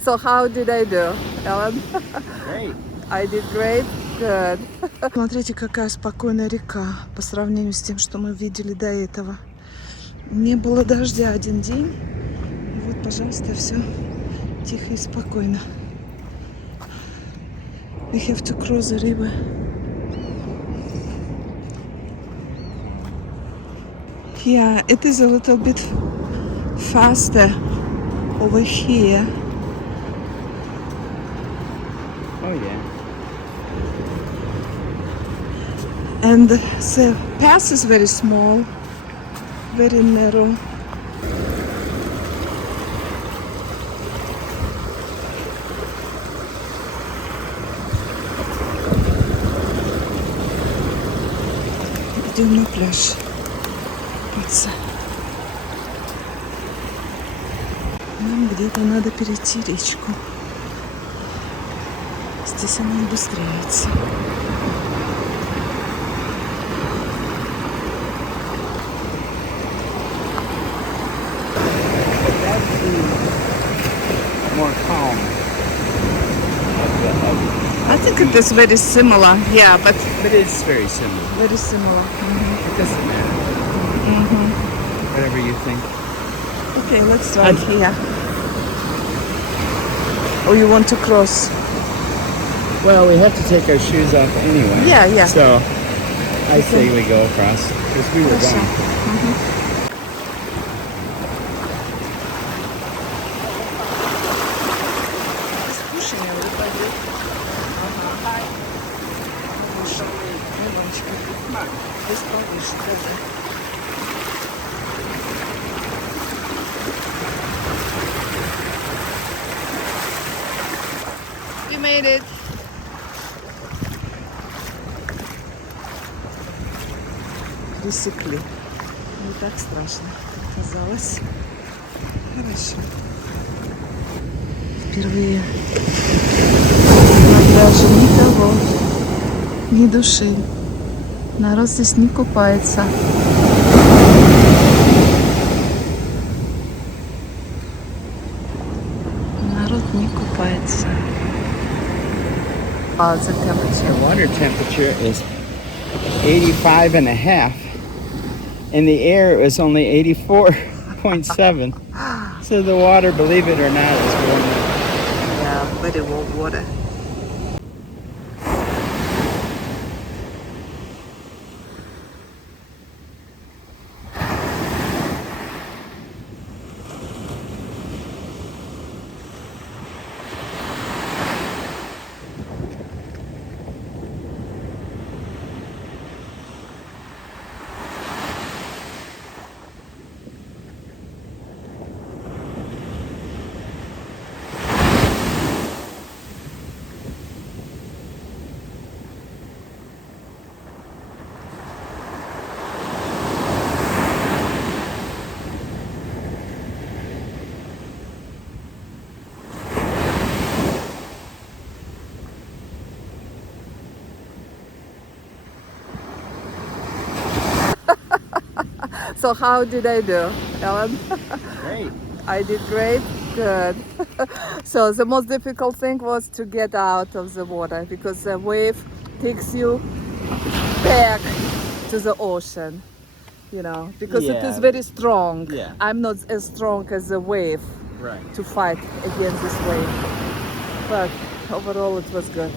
So how did I do, Ellen? Great. I did great? Good. Смотрите, какая спокойная река по сравнению с тем, что мы видели до этого. Не было дождя один день. И вот, пожалуйста, все тихо и спокойно. We have to cross the river. Yeah, it is a little bit faster over here. Oh yeah. And the path is very small, very narrow. Идем на пляж купаться. Нам где-то надо перейти речку. Здесь она обустраивается. More calm. I think it is very similar, yeah, but But it's very similar. very similar. It doesn't matter. Whatever you think. Okay, let's try here. Or you want to cross? Well, we have to take our shoes off anyway. Yeah, yeah. So I say we go across because we were Хорошо. going. Слушание выпадет. Ага. Повыше. Немножечко. Здесь повыше даже. We made it. Пересекли. Не так страшно, как казалось. Хорошо. Впервые на пляже никого, ни души. Народ здесь не купается. Народ не купается. The temperature. The water temperature is 85 and a half. In the air, it was only 84.7. So the water, believe it or not, is warm. Yeah, very warm water. So how did I do, Ellen? Great. I did great. Good. So the most difficult thing was to get out of the water because the wave takes you back to the ocean, you know, because it is Yeah. very strong. Yeah. I'm not as strong as the wave Right. to fight against this wave. But overall it was good.